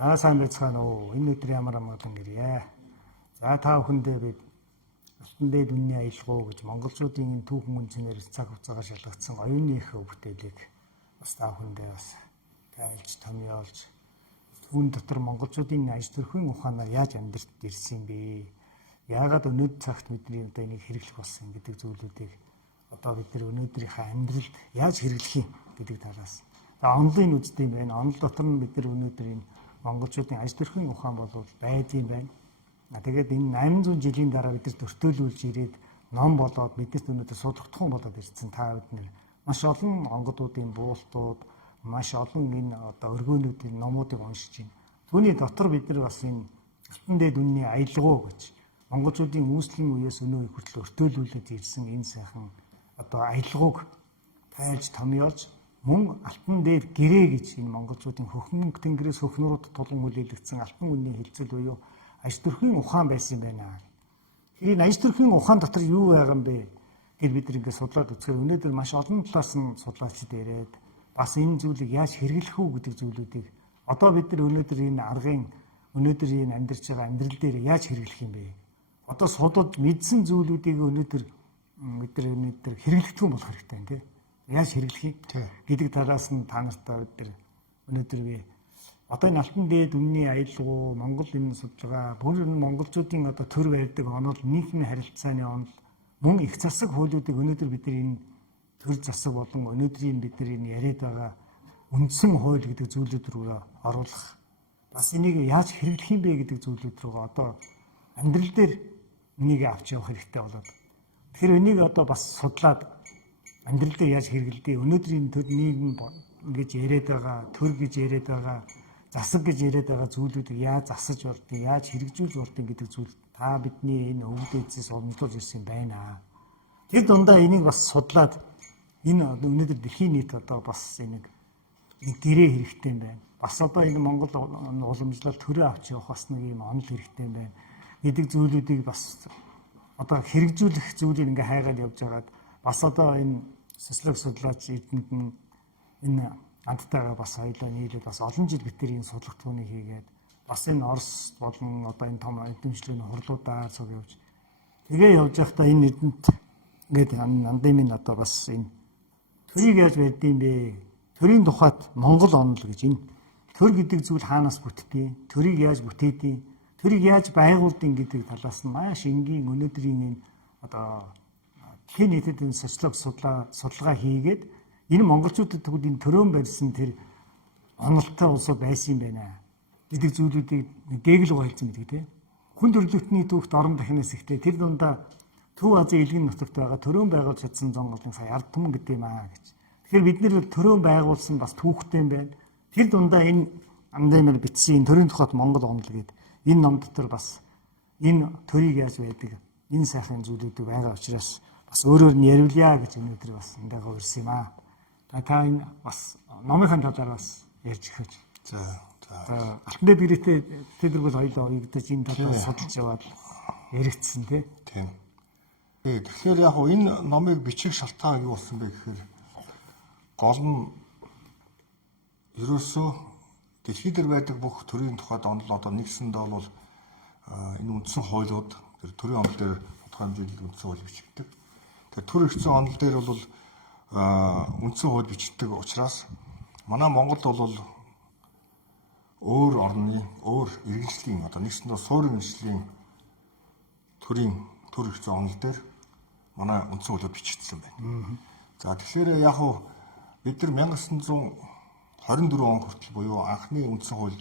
Сайн байцгаана уу. Энэ өдөр ямар амгалан гэрье. За та бүхэндээ бид алтан дээд үнний аялгау гэж монголчуудын түүхэн үнцнээр цаг хугацаагаар шалгагдсан оюуны их бүтээлийг бас та бүхэндээ бас тавилж томьёолж түүн дотор монголчуудын аж төрхийн ухаанаар яаж амьдарч ирсэн бэ? Яагаад өнөөдөр цагт бидний одоо энийг хэрэглэх болсон гэдэг зүйлүүдийг одоо бид нар өнөөдрийнхээ амьдралд яаж хэрэглэх юм гэдэг талаас. За онлын үздэг юм байна. Онл дотор нь бид нар өнөөдөр энэ монголчуудын аж төрхийн ухаан болов байдгийн байна. Тэгээд энэ 800 жилийн дараа бид нар төртөөлүүлж ирээд ном болоод биднээс өнөөдөр судлагдсан болоод ирсэн та бид маш олон онгодуудын буултууд, маш олон энэ одоо өргөөнүүдийн номуудыг уншиж байна. Түүний дотор бид нар бас энэ алтан дээд үнний аялгау гэж монголчуудын үүслийн үеэс өнөө хүртэл өртөөлүүлээд ирсэн энэ сайхан одоо аялгауг тайлж томьёолж мөн алтан дээд гэрээ гэж энэ монголчуудын хөхмөн тэнгэрээс хөхнөрөд тулан хүлээлгдсэн алтан үнний хэлцэл буюу аж төрхийн ухаан байсан байна. Энэ аж төрхийн ухаан дотор юу байгаа юм бэ гэд бид ингээд судлаад үзэхээр өнөөдөр маш олон талаас нь судлаачид ирээд бас энэ зүйлийг яаж хэрэглэх үү гэдэг зүйлүүдийг одоо бид нар өнөөдөр энэ аргын өнөөдөр энэ амьдарч байгаа амьдрал дээр яаж хэрэглэх юм бэ? Одоо судалж мэдсэн зүйлүүдийг өнөөдөр бид нар хэрэглэх юм болох хэрэгтэй юм тийм. Яаж хэрэглэх юм гэдэг талаас нь та нартай бид нар өнөөдөр би одоо энэ алтан дээд үнний аялгау Монгол энэ судалгаа бүр монголчуудын одоо төр барьдаг онол нийгмийн харилцааны онол мөн их засаг хуулиудыг өнөөдөр бид нар энэ төр засаг болон өнөөдрийн бид нар энэ яриад байгаа үндсэн хууль гэдэг зүйлүүд рүү оруулах бас энийг яаж хэрэглэх юм бэ гэдэг зүйлүүд рүү одоо амьдрал дээр энийг авч явах хэрэгтэй болоод тэгэхээр энийг одоо бас судлаад амьдрал дээр яаж хэрэглэдэг өнөөдрийн төр нийгэм гэж яриад байгаа төр гэж яриад байгаа засаг гэж яриад байгаа зүйлүүдийг яаж засаж болдгийг яаж хэрэгжүүлж болдгийг гэдэг зүйл та бидний энэ өвөг дээдсээс олонлуулж ирсэн байна. Тэр дундаа энийг бас судлаад энэ өнөөдөр дэлхийн нийт одоо бас энийг гэрээ хэрэгтэй юм байна. Бас одоо энэ Монгол уламжлал төрөө авч явах бас нэг юм онол хэрэгтэй юм байна гэдэг зүйлүүдийг бас одоо хэрэгжүүлэх зүйлийг ингээ хайгаад явж байгаад бас одоо энэ социолог судлаач эдэнд нь энэ амттайгаа бас хоёулаа нийлээд бас олон жил бид нар энэ судалгааны хийгээд бас энэ Орос болон одоо энэ том эдэмшлэгийн хурлуудаар цуг явж тэгээ явж байхдаа энэ эдэнд ингээд андын одоо бас энэ төрийг яаж барьдсан бэ? Төрийн тухайд Монгол онол гэж энэ төр гэдэг зүйл хаанаас бүтдээ? Төрийг яаж бүтээдэг? Төрийг яаж байгуулдаг гэдэг талаас нь маш энгийн өнөөдрийн энэ одоо дэлхийн нийтэд энэ социолог судалгаа хийгээд энэ монголчуудад тэгвэл энэ төрөөн барьсан тэр онолтой улсууд байсан юм байна гэдэг зүйлүүдийг дээгэл гойлцсон гэдэг тийм. Хүн төрөлхтний түүхт орон дахинаас ихтэй тэр дундаа Төв Азийн элгийн нутагт байгаа төрөөн байгуулж чадсан зон голын сая ард түмэн гэдэг юм аа гэж. Тэгэхээр бид нэр төрөөн байгуулсан бас түүхтэй юм байна. Тэр дундаа энэ андаймаар бичсэн төрийн тухайд Монгол онол гэдэг энэ ном дотор бас энэ төрийг яаж байдаг энэ сайхан зүйлүүд байгаа учраас бас өөрөөр нь яриулъя гэж өнөөдөр бас эндээ ирсэн юм аа. Та энэ бас номынхаа талаар бас ярьж өгөөч. За алтан дээд гэрээтэй тэдэр бол хоёулаа уягдаж энэ талаар судалж яваад яригдсан тийм. Тэгэхээр яг хөө энэ номыг бичих шалтгаан юу болсон бэ гэхээр гол нь ерөөсөө дэлхийд дээр байдаг бүх төрийн тухайд онол одоо нэгсэндээ бол энэ үндсэн хуулиуд тэр төрийн онол дээр тодорхой хэмжээний үндсэн хууль бичигддэг. Тэр төр эрхцэн онол дээр бол үндсэн хууль бичдэг учраас манай Монголд бол өөр орны өөр иргэншлийн одоо нэгсэндээ суурин иргэншлийн төрийн төр эрхцэн онол дээр манай үндсэн хуулиуд бичигдсэн байна. За тэгэхээр яг хөө бид нар 1924 он хүртэл буюу анхны үндсэн хууль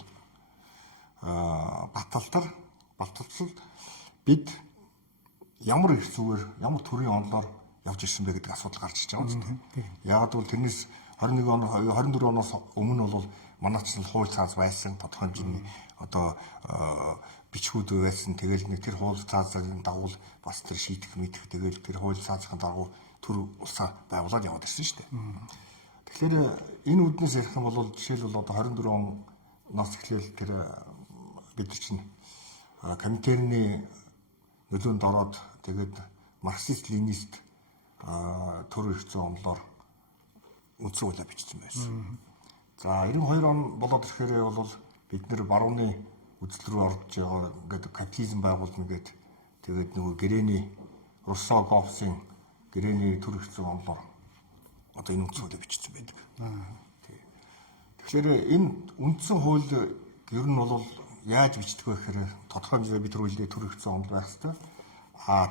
баталцал бид ямар их зүгээр ямар төрлийн онолоор явж ирсэн бэ гэдэг асуудал гарч ирж байгаа юм. Яг бол тэрнээс 24 оноос өмнө бол манайч л хууль цааз байсан тодорхой хэмжээний одоо бичгүүд байсан. Тэгэл нэг тэр хууль цаазын дагуу бас тэр шийдэх мэдэх тэгэл тэр хууль цаазын дагуу төр улсаа байгуулад яваад ирсэн шүү дээ. Тэгэхээр энэ үднээс ярих юм бол жишээлбэл одоо 24 оноос эхлээл тэр бид чинь коминтерны нөлөөнд ороод тэгээд марксист ленинист төр эрхцэн онолоор үндсэн хуулиа бичсэн байсан. За 92 он болоод ирэхээр бол бид нэр барууны үзэл рүү орж байгаа ингээд капитализм байгуулна гэдэг тэгээд нөгөө гэрээний Руссо Говсын гэрээний төр хэвцэн онлоор одоо энэ үндсүүдэ бичсэн байдаг. Тэгэхээр энэ үндсэн хууль ер нь бол яаж бичдэг вэ гэхээр тодорхой хэмжээгээр бид түрүүлээ төр хэвцэн онл байх хэрэгтэй.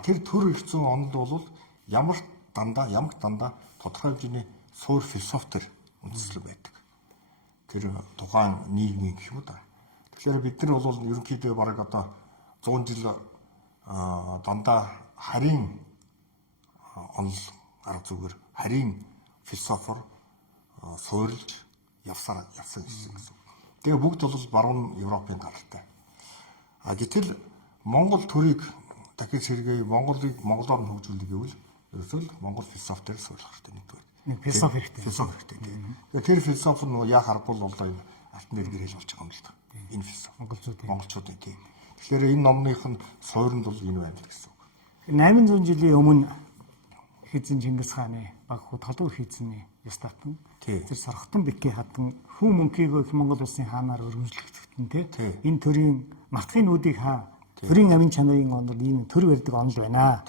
Тэр төр хэвцэн онл бол ямар дандаа тодорхой хэмжээний суур философитер үндэслэн байдаг. Тэр тухайн нийгмийн гэх юм да. Тэгэхээр бид нар бол ерөнхийдөө бараг одоо 100 жил дандаа харийн онл арга зүгээр харийн философор суурилж явсан гэсэн. Тэгээ бүгд бол баруун Европын гаралтай. Гэтэл Монгол төрийг дахиж сэргээе Монголоор нь хөгжүүлэх гэвэл ерөөсөө Монгол философитер суурилах хэрэгтэй нэгдүгээр. Философи хэрэгтэй. Тэгээ тэр философи нь яа харбал одоо энэ алтан дээр гэрэл болж байгаа юм л да. Энэ философи монголчуудын тийм. Тэгэхээр энэ номных нь суурьнд бол энэ байна гэсэн. 800 жилийн өмнө хэзэн Чингис хааны баг хут халуур хийцний статн тэр сархтан бикий хатан хүн мөнхийг их Монгол улсын хаанаар өргөжлөгдсөн тий энэ төрийн мартахын нүдийг хаа төрийн амин чанарын онол ийм төр барьдаг онол байна.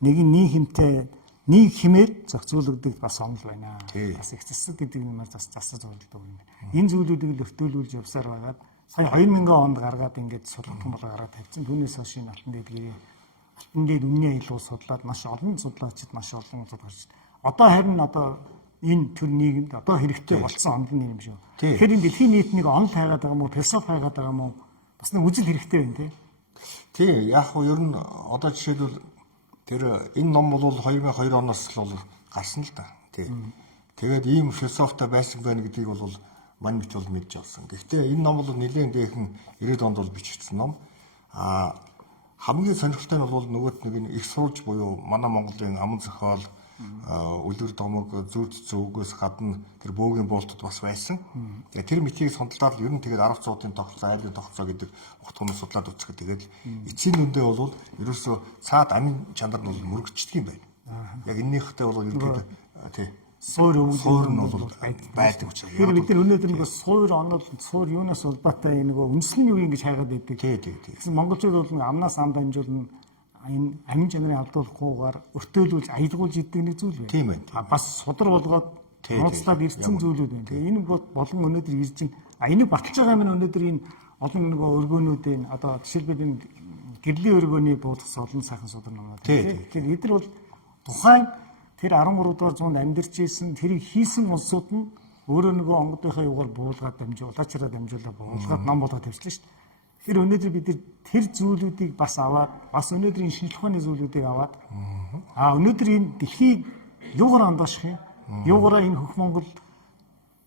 Нэг нь нийгэмтэй нэг хэмээд зохицуулагддаг бас онол байна. Бас их зэсэг гэдэг юм бас засаж болдог юм. Энэ зүйлүүдийг л өртөөлүүлж явсаар байгаад сая 2000 онд гаргаад ингээд судалгын бол гараад тавьсан. Түүнээс хойш энэ алтан дээлгэрийн алтан дээр үнний аялал судлаад маш олон судлаачид маш олон судалж. Одоо харин энэ төр нийгэмд одоо хэрэгтэй болсон онол юм шүү. Тэгэхээр энэ дэлхийн нийтнийг онол хайгаад байгаа юм уу, философи хайгаад байгаа юм уу? Бас нэг үжил хэрэгтэй байна тий. Тий, яг нь ер нь одоо жишээлбэл тэр энэ ном бол 2002 оноос л бол гарсан л да. Тий. Тэгээд ийм философитой байсан байна гэдгийг бол мань бит бол мэдж авсан. Гэхдээ энэ ном бол нэлээд дээхэн 90-ад онд бол бичигдсэн ном. Хамгийн сонирхолтой нь бол нөгөөт нэг их сурж буюу манай Монголын аман зохиол үлгэр домог зүрд зүгээс гадна тэр бөөгийн буултад бас байсан. Тэгээ тэр мэтийг сондлоод ер нь тэгээд 10 цуудын тогтолцоо, айлын тогтолцоо гэдэг утгыг судлаад үзэхэд тэгээд эцсийн нүндээ бол ерөөсөө цаад амин чанар нь бол мөрөгчдөг юм байна. Яг энэнийхтэй бол ерөнхийдөө тий суур нь бол байдаг учраас. Тэр бид нар өнөөдөр нэг суур онол суур юунаас улбаатай нэг үндэсний юу ингэж хайгаад байдаг. Тий. Гэсэн монголчууд бол нэг амнаас ам дамжуулна энэ амин чанарын алдуулахгүйгээр өртөөлүүлж аялгуулж идэг нэг зүйл байна. Тийм байна. Бас судар болгоод нууцлаад ирсэн зүйлүүд байна. Тэгээ энэ болон өнөөдөр ирж энийг баталж байгаа юм өнөөдөр энэ олон нэг өргөөнүүдийн одоо жишээлбэл энэ гэрлийн өргөөний буудас олон сайхан судар номнууд. Тэгэхээр эдгээр бол тухайн тэр 13 дугаар зуунд амьдарч исэн тэрийг хийсэн улсууд нь өөрөө нөгөө онгодынхаа юугаар буулгаад улаачаараа дамжуулаад буулгаад ном болгоод тавьчихлаа шүү дээ. Тэгэхээр өнөөдөр бид тэр зүйлүүдийг бас аваад бас өнөөдрийн шинжлэх ухааны зүйлүүдийг аваад өнөөдөр энэ дэлхийг юугаар андууших юм? Юугаараа энэ хөх Монгол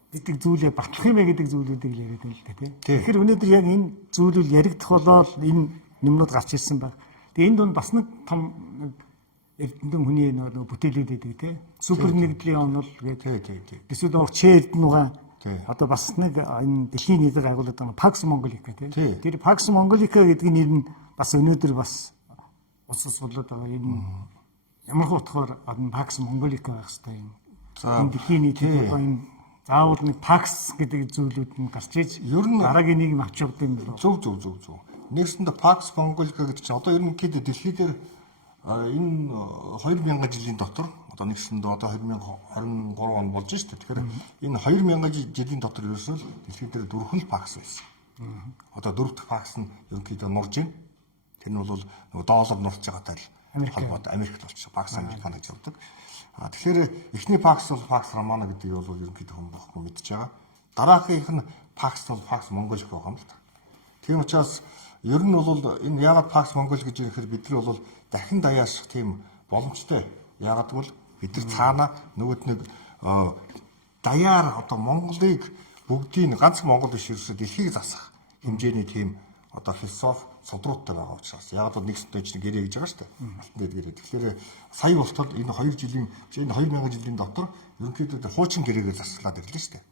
гэдэг зүйлээ батлах юм бэ гэдэг зүйлүүдийг яриад байна л да тийм. Тэгэхээр өнөөдөр яг энэ зүйлүүд яригдах болоод энэ юмнууд гарч ирсэн байна. Тэгээ энэ дунд бас нэг том эрдэнэт хүний нөгөө бүтээлүүд байдаг тийм. Супер нэгдлийн онол гэдэг. Эсвэл чээд нугаа одоо бас нэг энэ дэлхийн нийтэд агуулдаг нэг Pax Mongolica тийм. Тэр Pax Mongolica гэдэг нэр нь бас өнөөдөр бас улсаас болоод байгаа энэ ямар утгаар Pax Mongolica байх хэрэгтэй юм. Энэ дэлхийн нийтэд одоо энэ заавал нэг Pax гэдэг зүйлүүд нь гарч иж ер нь дараагийн нийгэм авч явдаг юм болов. Зөв. Нэгсэндээ Pax Mongolica гэдэг чинь одоо ерөнхийдөө дэлхий дээр энэ 2000 жилийн дотор одоо нэгсэндээ одоо 2023 он болж шүү дээ. Тэгэхээр энэ 2000 жилийн дотор ерөөсөө дэлхийд дээр дөрвөн Pax байсан. Одоо дөрөв дэх Pax нь ерөнхийдөө нурж байна. Тэр нь бол нөгөө доллар нурж байгаатай холбоотой Америкт болчихсон. Pax Americana гэж явдаг. Тэгэхээр эхний Pax бол Pax Romana гэдгийг бол ерөнхийдөө хүн бохгүй мэдж байгаа. Дараагийнх нь Pax бол Pax Mongolica байгаа юм л та. Тийм учраас ер нь бол энэ яагаад Pax Mongolica гэж ирэхээр бид нар бол дахин даяарсах тийм боломжтой. Яагаад гэвэл бид нар цаана нөгөөд нэг даяар одоо Монголыг бүгдийг ганц Монгол биш ерөөсөө дэлхийг засах хэмжээний тийм одоо философи судруудтай байгаа учраас яагаад бол нэгсэнтэй ч гэрээ гэж байгаа шүү дээ. Алтан дээр гэрээ. Тэгэхээр сая болтол энэ 2 жилийн энэ 2000 жилийн дотор ерөнхийдөө хуучин гэрээгээ засглаад ирлээ шүү дээ.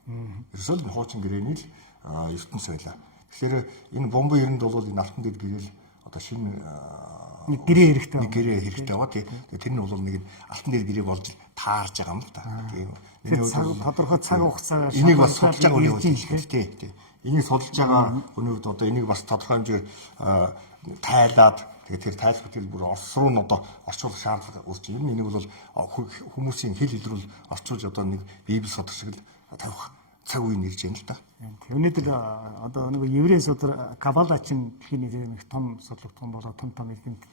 Ерөөсөө л хуучин гэрээний л ертөнц байлаа. Тэгэхээр энэ бомбын эрэнд бол энэ алтан дээр гэрэл одоо шинэ нэг гэрээ хэрэгтэй. Нэг гэрээ хэрэгтэй байгаа. Тэр нь бол нэг алтан дээр гэрээ болж таарж байгаа юм л да. Тийм. Тодорхой цаг хугацаа энийг бас судалж байгаа үйл явдал тийм. энийг судалж байгаа хүний хувьд одоо энийг бас тодорхой хэмжээр тайлаад тэгээд тэр тайлах бүтээл бүр орс руу нь одоо орчуулах шаардлага үүсч байна. Энийг бол хүмүүсийн хэл рүү орчуулж одоо нэг библи содох шиг л тавих цаг үе нэрж байна л да. Өнөөдөр одоо нэг еврей судар Кабалагчин дэлхийн нэг том судлагдсан болоо том иргэнт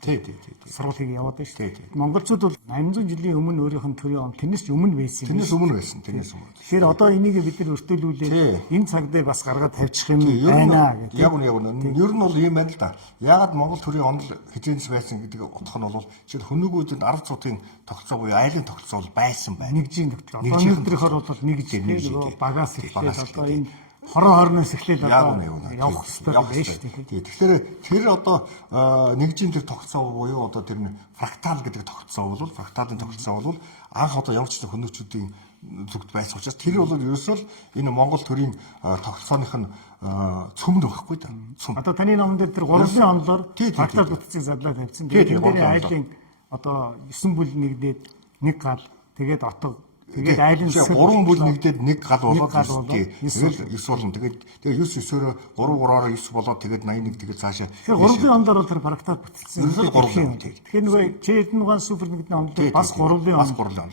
сургуулийг яваад байна шүү дээ. Монголчууд бол 800 жилийн өмнө өөрийнх нь төрийн тэрнээс ч өмнө байсан. Тэрнээс өмнө байсан. Тэгэхээр одоо энийг бид нар өртөөлүүлээ энэ цаг дээр бас гаргаад тавьчих юм байна гэдэг. Яг нь ер нь бол ийм байна л да. Яагаад Монгол төрийн онол хизээс байсан гэдэг утга нь бол жишээл хөнөөгүүдэд 10 цутын тогтолцоо буюу айлын тогтолцоо бол байсан байна. Нэгжийн тогтолцоо. Өнөөдрийнхөр бол нэгж багаас эхлээд одоо энэ хорон хорноос эхлээд явах хэрэгтэй байна шүү дээ. Тэгэхээр тэр одоо нэгжийн тэр тогтолцоо буюу одоо тэр фрактал гэдэг тогтолцоо бол фракталын тогтолцоо бол анх одоо ямар ч хөнөөгчдийн зүгт байсан учраас тэр бол ерөөсөө энэ Монгол төрийн тогтолцооных нь цөмд байхгүй да. Одоо таны номон дээр тэр 3 онолоор фрактал бүтцийг задлаад тавьсан. Тэгээд энэ айлын одоо 9 бүл нэгдээд нэг гал тэгээд отго тэгээд айлын 3 бүл нэгдээд нэг гал болоод 9 болно. Тэгээд 9-9-өөр 3-3-аар 9 болоод тэгээд 81 тэгээд цаашаа. Тэгэхээр 3 ондоор бол тэр фрактал бүтцсэн. Тэгэхээр нөгөө J1 супер нэгдний ондод бас 3 онд.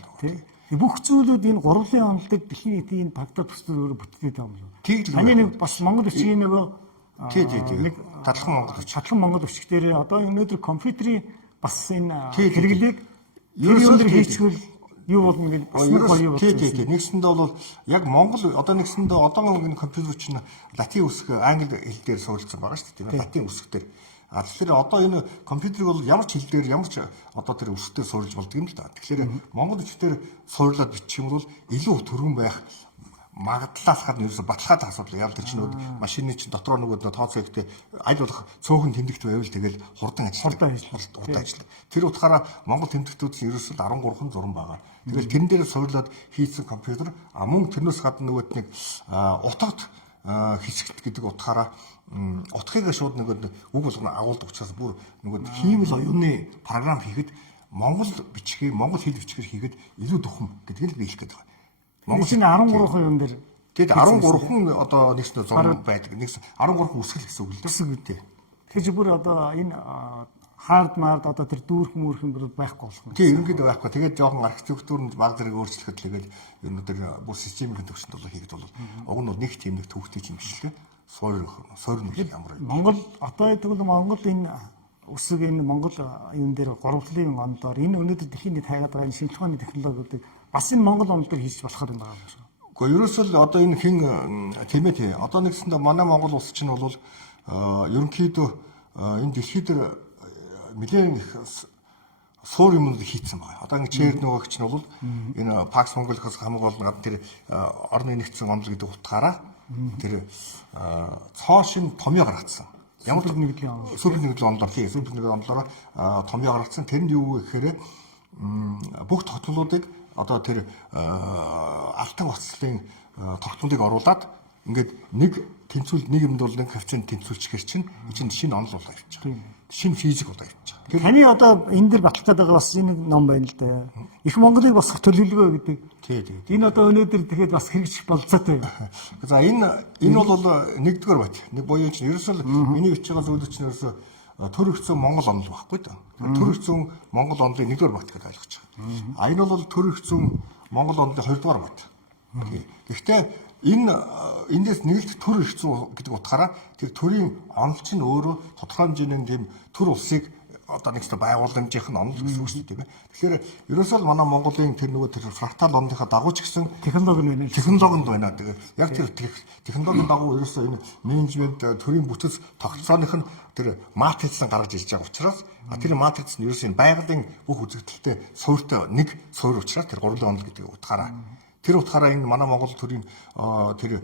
Бүх зүйлүүд энэ 3 ондод дэлхийн нийтийн фрактал бүтцээр өөрө бүтдээд байгаа юм лу. Таны нэг бас Монгол өчгийн нөгөө нэг татлан Монгол өчг дээр одоо өнөөдөр компьютерийн бас энэ хэрэглээг ерөөсөө хийчихвэл юу болно гэж бас нэг гоё юу болсон. Нэгсэндээ бол яг Монгол одоо нэгсэндээ одоогийн компьютер чинь латин үсэг англи хэл дээр суурилсан байгаа шүү дээ. Латин үсэг дээр. Тэгэхээр одоо энэ компьютерыг бол ямар ч хэл дээр ямар ч одоо тэр үсгээр суурилж болдго юм л да. Тэгэхээр Монгол үсгээр суурлаад бичих юм бол илүү түргэн байх магадлалаас гадна ерөөсө баталгаатай асуудал. Яг тэр чинь машины чинь дотроо нөгөө тооцоо ихтэй аль болох цөөхөн тэмдэгт байвал тэгэл хурдан ажил. Тэр утгаараа Монгол тэмдэгтүүд чинь ерөөсө 13 зураг байгаа. Тэгэл тэрэн дээр суурлаад хийсэн компьютер мөн тэрнээс гадна нөгөөд нэг утгад хэсэгт гэдэг утгаараа утгыг шууд нөгөө үг болгоно агуулдаг учраас бүр нөгөө хиймэл оюуны програм хийхэд Монгол бичгээр Монгол хэл бичгээр хийхэд илүү дөхөм гэдгийг л биелэх гэдэг байна. Монгол чинь 13% юм дээр тэгэд 13 одоо нэгс зураг байдаг. Нэгс 13 үсгэл гэсэн үг л дээ. Тэгэхээр бүр одоо энэ хард мард одоо тэр дүүрх мөрхөн бүр байхгүй болох юм. Тийм ингээд байхгүй. Тэгээд жоохон архитектурнд баг зэрэг өөрчлөхөд тэгээд энэ тэр бүр системийн төвшөнд бол хийгд бол уг нь нэг тийм нэг төвхтэй юм биш лээ. Суур нэг ямар. Монгол одоо тэгвэл Монгол энэ үсэг энэ Монгол юм дээр гурвлын ондоор энэ өнөөдөр дэлхийн нийт хайгаад байгаа энэ шинжлэх ухааны технологиудыг бас энэ Монгол онд дээр хийж болохоор юм байгаа юм шиг. Гэхдээ ерөөсөө л одоо энэ хин тийм ээ. Одоо нэгсэндээ манай Монгол улс чинь бол ерөнхийдөө энэ дэлхий дээр нэлээд их суур юмнууд хийцэн байна. Одоо ингэ чээр нөгөөч нь бол энэ Пакс Монголоос хамгийн гол нь тэр орны нэгдсэн онол гэдэг утгаараа тэр цоошин томьёо гаргацсан. Ямар ч супер нэгдлийн онолоор тийм супер нэгдлийн онолоор томьёо гаргацсан. Тэрэнд юу гэхээр бүх тогтнолуудыг одоо тэр алтан батлын тогтнолыг оруулаад ингээд нэг тэнцвэл нэг юмд бол нэг хавцын тэнцвэлчгэр чинь шинэ онол болоо явчих. Шинэ физик болоо явчих. Таны одоо энэ дэр батлах гэдэг бас энэ ном байна л да. Их Монголыг босгох төлөвлөгөө гэдэг. Тийм. Энэ одоо өнөөдөр тэгэхэд бас хэрэгжих болцоотой. За энэ бол нэгдүгээр бат. Нэг боёо чинь ерөөсөө миний бичиж байгаа зүйлүүд чинь ерөөсөө төр өгцөн Монгол онол байхгүй да. Төр өгцөн Монгол онолыг нэгдүгээр бат гэж ойлгож байгаа. А энэ бол төр өгцөн Монгол онолын хоёрдугаар бат. Гэхдээ эндээс нэгэлт төр өгцөн гэдэг утгаараа тэр төрийн онол чинь өөрөө тодорхой хэмжээний тийм төр улсыг одоо нэгстэй байгууламжийнх нь онол гэсэн үг шүү дээ. Тэгэхээр ерөөсөө л манай Монголын тэр нөгөө тэр фрактал ононыхаа дагуу ч гэсэн технологид байна. Тэгээд яг тэр технологийн дагуу ерөөсөө энэ менежмент төрийн бүтэц тогтолцооных нь тэр матрицсан гаргаж ирж байгаа учраас тэр матриц нь ерөөсөө байгалийн бүх үзэгдэлтэй суурьтай нэг суурь учраас тэр 3 онол гэдэг утгаараа тэр утгаараа энэ манай Монгол төрийн тэр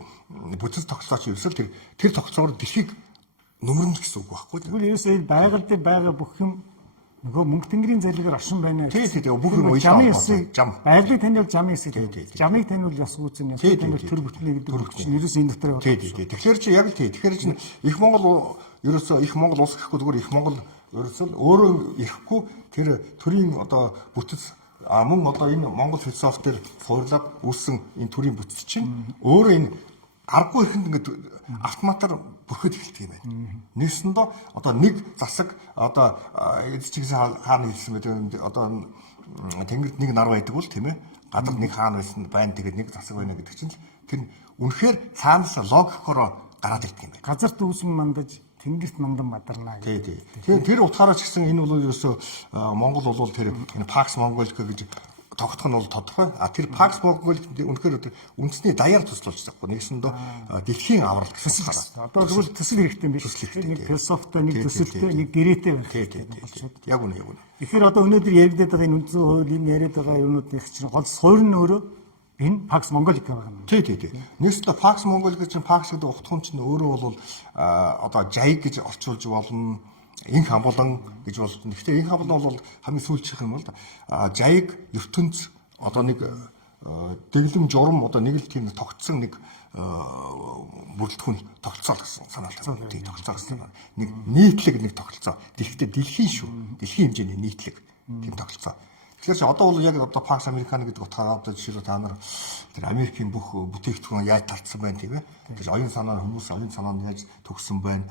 бүтэц тогтолцооч ерөөсөө тэр тогтолцоогоор дэлхийг нөмөрнө гэсэн үг байхгүй. Тэгвэл ерөөсөө энэ байгаль дээр байгаа бүх юм нөгөө мөнгө тэнгэрийн залгигаар оршин байна. Тийм бүх юм уйлаа. Байгалыг таниул замын хэсэг. Замыг таниул яс үүсэн яс таниул төр бүтнэ гэдэг үг чинь ерөөсөө энэ дотор байна. Тийм. Тэгэхээр чи яг тийм. Тэгэхээр чи их Монгол ерөөсөө их Монгол улс гэхгүй зүгээр их Монгол ерөөсөө өөрөө ирэхгүй тэр төрийн одоо бүтэц мөн одоо энэ Монгол философи дээр суурлаад үүссэн энэ төрийн бүтэц чинь өөрөө энэ аргагүй ихэнд ингээд автоматар бүрхэж эхэлдэг юм байна. Нийсэндээ одоо нэг засаг одоо эцчигсэн хаана хэлсэн бэ? Одоо тэнгэрд нэг нар байдаг бол тийм ээ. Гадаад нэг хаана байсан байна тэгээд нэг засаг байна гэдэг чинь тэр үнэхээр цаанаас логикоор гараад ирдэг юм байна. Газарт үүсгэн мандаж тэнгэрт мандан мадарна гэдэг. Тэгэхээр тэр утгаараа ч гэсэн энэ бол ерөөсөө Монгол бол тэр энэ Pax Mongolica гэж тогтох нь бол тодорхой. Тэр Pax Mongolica үнэхээр үндэсний даяар туслуулж байгаа. Нэгсэндээ дэлхийн аврал гэсэн байна. Одоо зөвхөн төсөл хэрэгтэй юм биш. Нэг философитой, нэг төсөлтэй, нэг гэрээтэй байх. Яг үнэ, яг үнэ. Тэгэхээр одоо өнөөдөр яригдаад байгаа энэ үндсэн хууль, энэ яриад байгаа юмнуудын чинь гол суурь нь өөрөө энэ Pax Mongolica байгаа юм. Тий. Нэгсэндээ Pax Mongolica чинь Pax гэдэг утгын чинь өөрөө бол одоо жайг гэж орчуулж болно. Инх хамбалан гэж болно. Гэхдээ инх хамбалан бол хамгийн сүүлчийнх юм бол жайг ертөнц одоо нэг дэглэм журам одоо нэг л тийм тогтсон нэг бүрэлдэхүүн тогтцоо гэсэн санаатай. Тийм тогтцоо гэсэн. Нэг нийтлэг нэг тогтцоо. Гэхдээ дэлхийн шүү. Дэлхийн хэмжээний нийтлэг тийм тогтцоо. Тэгэхээр одоо бол яг одоо Pax Americana гэдэг утгаараа одоо жишээлбэл та нар тэр Америкийн бүх бүтээгдэхүүн яаж талцсан байна тийм ээ. Тэр оюун санаа хүмүүс оюун санаа нь яаж төгссөн байна.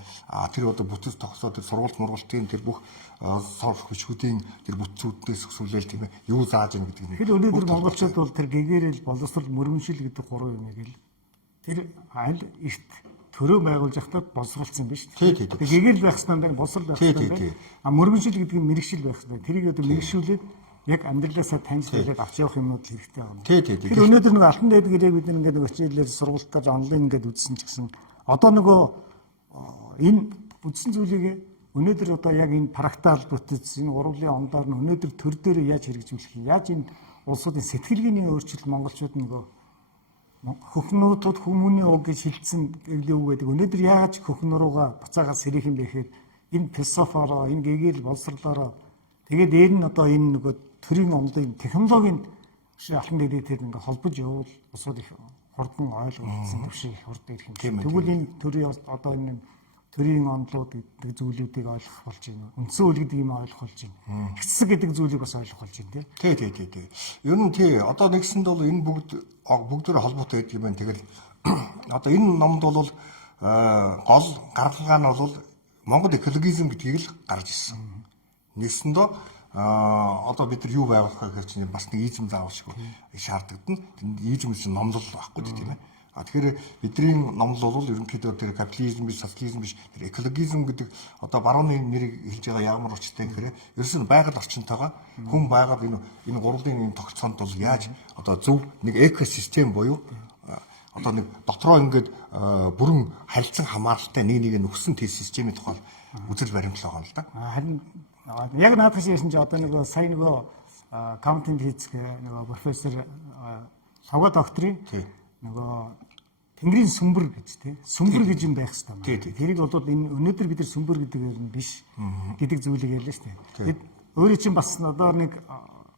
Тэр одоо бүтэц тогсоо тэр сургууль мургалтын тэр бүх сорх хүчгүүдийн тэр бүтцүүдээс өсвөлэл тийм ээ. Юу зааж ийн гэдэг нь. Тэгэхээр өнөөдөр монголчууд бол тэр гэгэрэл боловсрол мөргөншил гэдэг гурван юмыг л тэр аль эрт төрөө байгуулж явахдаа боловсруулсан юм биш үү? Тий. Гэгэрэл байх хэрэгтэй байна, боловсрол байх хэрэгтэй байна. Мөргөншил гэдэг нь мэрэгшил байх хэрэгтэй. Тэрийг одоо мэрэгшүүлээд яг амьдралаасаа таньжлуулаад авч явах юмнууд хэрэгтэй байна. Тий. Тэр өнөөдөр нэг алтан дээд гэрээ бид ингээд нэг хичээлээр сургалтаар онлайн ингээд үзсэн ч гэсэн одоо нөгөө энэ үзсэн зүйлийг өнөөдөр одоо яг энэ практикал бүтэц энэ урлагийн ондоор нь өнөөдөр төр дээр яаж хэрэгжүүлэх юм? Яаж энэ улсуудын сэтгэлгээний өөрчлөлт монголчууд нөгөө хөхнөрүүд хүмүүний уг гэж хилцсэн гэрлээ үг гэдэг. Өнөөдөр яаж хөхнөрөөгөө буцаагаа сэрэх юм бэ гэхээр энэ философиороо, энэ гэгэрэл боловсрлоороо тэгээд дээр нь одоо энэ нөгөө төрийн онлын технологийн алтан дээдээр ингээ холбож явуул усууд их хурдан ойлгогдсон төвшиг их хурдан ирэх юм. Тэгвэл энэ төрийн одоо энэ төрийн онлууд гэдэг зүйлүүдийг ойлгох болж байна. Үндсэн үйл гэдэг юм ойлгох болж байна. Хэсэг гэдэг зүйлийг бас ойлгох болж байна тий. Ер нь тий одоо нэгсэнд бол энэ бүгдээр холбоотой байдаг юм байна. Тэгэл одоо энэ номд бол гол гаргалгаа нь бол Монгол экологизм гэдгийг л гарч ирсэн. Нэгсэндээ одоо бид нар юу байгуулах гэхээр чинь бас нэг изм заавал шиг шаардлагдан. Изм чинь номлол байхгүй тийм ээ. Тэгэхээр бидний номлол бол ерөнхийдөө тэр капитализм биш, социализм биш, тэр экологизм гэдэг одоо барууны нэрийг хэлж байгаа ямар учиртай гэхээр ерөөс нь байгаль орчинтойгоо хүн байгаль энэ гурвын энэ тогтцоонд бол яаж одоо зөв нэг экосистем буюу одоо нэг дотроо ингээд бүрэн харилцан хамааралтай нэг нөхсөн тэр системийн тухай үзэл баримтлал байгаа л да. Харин яг наадах шийсэн чи одоо нөгөө сайн нөгөө аккаунтинг хийх нөгөө профессор савга докторийн нөгөө тэнгэрийн сүмбэр гэж тий сүмбэр гэж юм байх хэрэгтэй. Тэрийг бол энэ өнөөдөр бид нар сүмбэр гэдэг юм биш гэдэг зүйлийг ярьлаа шүү дээ. Тэгэд өөрөө чинь бас одоо нэг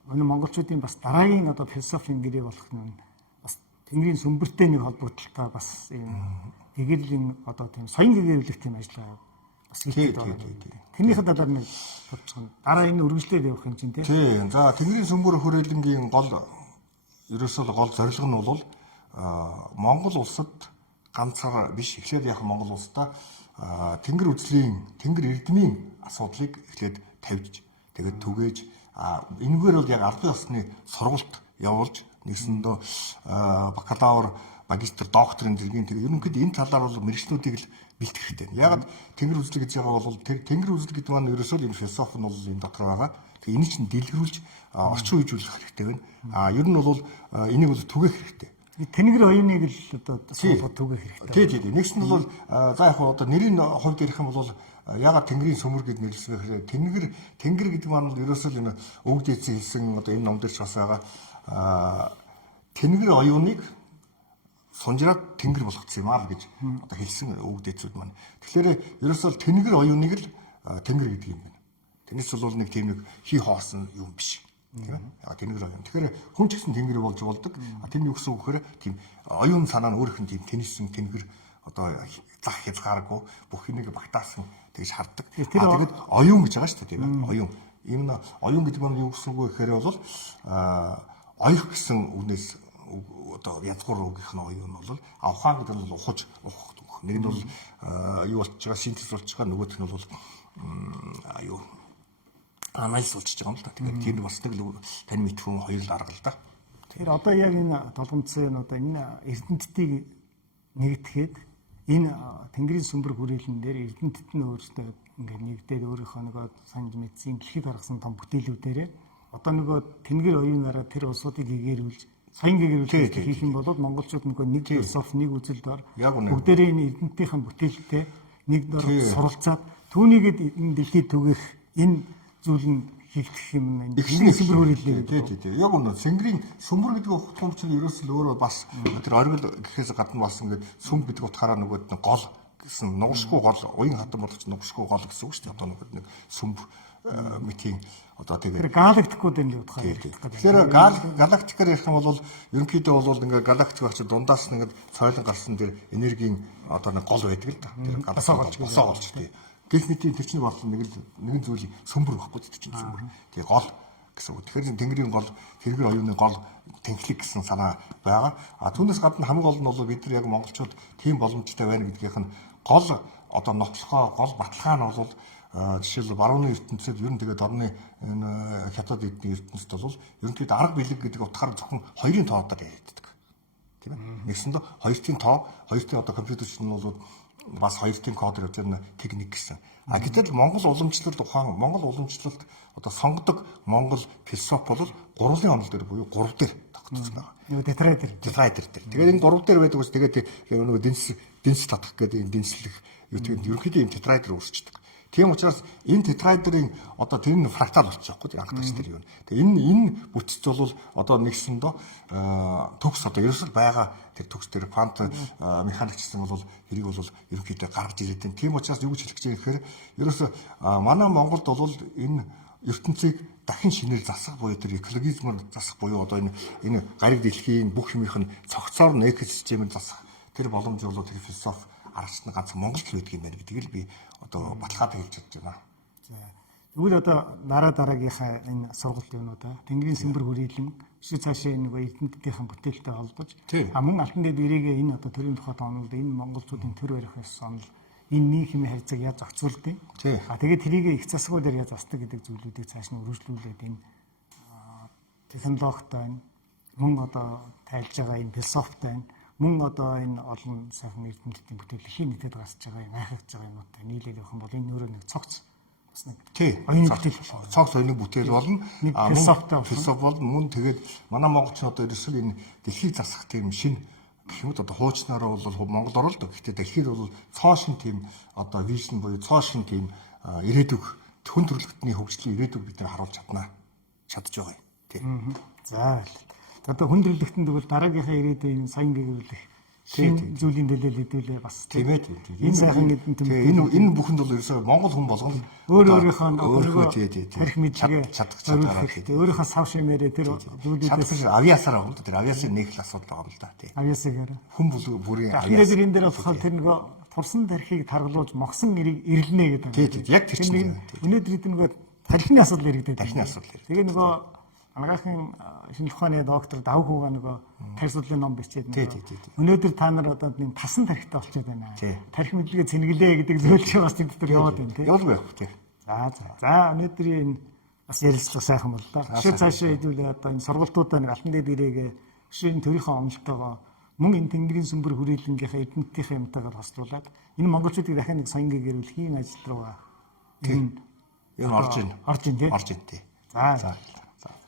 өнөө монголчуудын бас дараагийн одоо философийн гэрээ болох нь бас тэнгэрийн сүмбэртэй нэг холбогдлолтой бас юм гэгэрлийн одоо тийм соён гэгэрүүлэх тийм ажиллагаа бас хийдэг байна. Тэрнийхээ талаар нэг бодцсон. Дараа энэ үргэлжлээд явах юм чинь тий. За тэнгэрийн сүмбэр хүрээлэнгийн гол ерөөсөө гол зорилго нь бол Монгол улсад ганцаар биш эхлээд яг Монгол улсдаа тэнгэр эрдмийн асуудлыг эхлээд тавьж тэгээд түгээж энэгээр бол яг албан ёсны сургалт явуулж нэгсэндөө бакалавр, магистр, докторийн зэргийн тэр ерөнхийдөө энэ талаар бол мэргэжлүүдийг л бэлтгэх хэрэгтэй. Яг тэнгэр үзлэг гэж байгаа бол тэр тэнгэр үзлэг гэдэг маань ерөөсөө энэ философи нь бол энэ дотор байгаа. Тэгээ энийг чинь дэлгэрүүлж орчин үеижүүлэх хэрэгтэй байна. Ер нь бол энийг бол түгээх хэрэгтэй. Тэнгэр оюуныг л одоо суулгад түгээх хэрэгтэй. Тий. Нэгт нь бол за яг одоо нэрийн хувьд ярих юм бол ягаад тэнгэрийн сүмэр гэж нэрлэсэн бэ гэхээр тэнгэр гэдэг маань ерөөсөө энэ өвд эцэг хэлсэн одоо энэ ном дээр ч бас байгаа тэнгэр оюуныг сунжраад тэнгэр болгоцсон юм аа гэж одоо хэлсэн өвд эцүүд маань. Тэгэхээр ерөөсөө тэнгэр оюуныг л тэнгэр гэдэг юм байна. Тэрнээс бол нэг тийм нэг хий хоосон юм биш. Тийм ээ. Тэнгэр оюун. Тэгэхээр хүн ч гэсэн тэнгэр болж болдог. Тэр нь юу гэсэн үг гэхээр тийм оюун санаа нь өөрийнх нь тийм тэнийсэн тэнгэр одоо зах хязгааргүй бүх юмыг багтаасан тэгж харддаг. Тэгээд оюун гэж байгаа шүү дээ тийм ээ. Оюун. Ийм оюун гэдэг нь юу гэсэн үг вэ гэхээр бол оёх гэсэн одоо язгуур үгийнх нь оюун нь бол ухаан гэдэг нь бол ухаж ухах үг. Нэг нь бол юу болж байгаа синтез болж байгаа, нөгөөх нь бол юу анализ болж байгаа юм л да. Тэгээд тэр бас нэг тань мэдхүүн хоёр л арга л да. Тэгэхээр одоо яг энэ толгомцсон одоо энэ эрдэмтдийг нэгтгэхэд энэ тэнгэрийн сүмбэр хүрээлэн дээр эрдэмтд нь өөрсдөө ингээд нэгдээд өөрийнхөө нөгөө санж мэдсэн дэлхийд гаргасан том бүтээлүүдээрээ одоо нөгөө тэнгэр оюунаараа тэр улсуудыг гэгэрүүлж сайн гэгэрүүлж хийх юм бол монголчууд нөгөө нэг философи, нэг үзэл дор бүгдээрээ энэ эрдэмтдийн бүтээлтэй нэг дор суралцаад түүнийгэд энэ дэлхийд түгэх энэ зүйл нь хийгдэх юм энэ сүмбэр хүрээлэн тий. Яг үнэ сэнгэрийн сүмбэр гэдэг утга нь ерөөсөө өөрөө бас тэр оргил гэхээс гадна бас ингээд сүм гэдэг утгаараа нөгөө гол гэсэн нугшгүй гол уян хатан болгоч нугшгүй гол гэсэн үг шүү дээ. Одоо нэг сүмб мэтийн одоо тэгээ галактикууд энэ утгаар. Тэгэхээр галактикаар ярих юм бол ерөнхийдөө бол ингээд галактик багч дундаас нь ингээд соёлон гарсан тэр энергийн одоо нэг гол байдаг л да. Тэр босоо голч тий. Гэх мэтийн тэр чинь бол нэгэн зүйлийн сүмбэр байхгүй тэр чинь сүмбэр. Тэгээ гол гэсэн үг. Тэгэхээр тэнгэрийн гол тэргийн оюуны гол тэнхлэг гэсэн санаа байгаа. А түүнээс гадна хамгийн гол нь бол бид нар яг монголчууд тийм боломжтой байна гэдгийнх нь гол одоо нотлохоо гол баталгаа нь бол жишээлбэл барууны ертөнцид ер нь тэгээд орны энэ хятад эдний ертөнцид бол ерөнхийдөө арга билег гэдэг утгаар зөвхөн хоёрын тоодоор ярьдаг. Тийм ээ. Нэгсэндээ хоёрын тоо, хоёрын одоо компьютер чинь бол бас хоёрын кодер явж байгаа техник гэсэн. А гэтэл Монгол уламжлалт ухаан, Монгол уламжлалт одоо сонгодог Монгол философи бол гурван онол дээр буюу гурав дээр тогтцсон байгаа. Нэг тетрайдер дээр. Тэгээд энэ гурав дээр байдаг учраас тэгээд нөгөө дэнс татах гэдэг энэ дэнслэх ерөнхийдөө энэ тетрайдер үүсчихдэг. Тийм учраас энэ тетрайдерын одоо тэр нь фрактал болчих жоохгүй анхдагч тэр юм. Тэгээ энэ бүтц бол одоо нэгсэндөө төгс одоо ерөөсөл байгаа тэр төгс тэр квант механик гэсэн бол хэрийг бол ерөнхийдөө гаргаж ирээд байна. Тийм учраас юу гэж хэлэх гэж байгаа гэхээр ерөөсөө манай Монголд бол энэ ертөнцийг дахин шинээр засах буюу тэр экологизмор засах буюу одоо энэ гариг дэлхийн бүх юмх нь цогцоор нь экосистемээр засах тэр боломж бол тэр философи аргач нь ганц Монголд л байдаг юм байна гэдгийг л би одоо баталгаатай хэлж чадж байна. За. Тэгвэл одоо дараагийнхаа энэ сургалт юмнуудаа тэнгэрийн сүмбэр хүрээлэн эсвэл цаашаа нөгөө эрдэмтдийн бүтээлтэй холбож мөн алтан дэд ирээгээ энэ одоо төрийн тухайд онолд энэ монголчуудын төр барих ёс онол энэ нийгмийн харьцааг яаж зохицуулдаг. А тэгээд тэрийг их засгуудаар яаж застдаг гэдэг зүйлүүдийг цааш нь өргөжлүүлээд энэ технологитой мөн одоо тайлж байгаа энэ философитой мөн одоо энэ олон сайхан эрдэмтдийн бүтээлийг нийтэд гаргаж байгаа юм айхагч байгаа юмтай нийлээд явах юм бол энэ өөрөө нэг цогц бас нэг оюуны бүтээл цогц оюуны бүтээл болно. Философи бол мөн тэгээд манай монголч одоо ерөөсөө энэ дэлхийг засах тийм шин гэх юм одоо хуучнаараа бол Монгол орол доо. Гэхдээ дэлхийд бол цоо шин тийм одоо вижн буюу цоо шин тийм ирээдүг хүн төрөлхтний хөгжлийн ирээдүг бид нар харуулж чадж байгаа юм. Тийм. За одоо хүн төрөлхтөнд бол дараагийнхаа ирээдүйн сайн гэгүүлэх тийм зүйлийн дэлгэл хэдүүлээ бас тийм ээ. Энэ сайхан энэ бүхэнд бол ерөөсөө Монгол хүн болгоно өөрийнхөө тарих мэдлэгээ чадах өөрийнхөө сав шимээрээ тэр зүйлүүдээс авиасаар байгаа юм да. Тэр авиасын нэг л асуудал байгаа юм л да. Тийм. Авиасаар хүн бүрийн авиас энэ дээр болохоор тэр нөгөө турсан тархийг таргалуулж могсон ирэлнэ гэдэг. Тийм. Яг тэр чинь. Өнөөдөр бид нөгөө тархины асуудал яригдаад. Тархины асуудал. Тэгээ нөгөө анхаахан шинжлэх ухааны доктор Давг Хуга нөгөө тарих судлалын ном бичээд өнөөдөр та нар одоо нэг тасан тархитай болчиход байна. Тарих мэдлэгээ цэнгэлээ гэдэг зүйл чинь бас тэд дээр яваад байна тийм. Явуулгүй явах тийм. За өнөөдрийн энэ бас ярилцлага сайхан бол да. Жишээ цаашаа хэдүүлээ одоо энэ сургалтуудаа нэг алтан дэд ирээгээ жишээ нь төрийнхөө амжилттайгаа мөн энэ тэнгэрийн сүмбэр хүрээлэнгийнхаа эрдэмтдийнхээ юмтайгаар хослуулад энэ монголчуудыг дахин нэг соён гэгэрүүлэх ийм ажил руугаа энэ орж ийн тийм. орж ийн тийм. За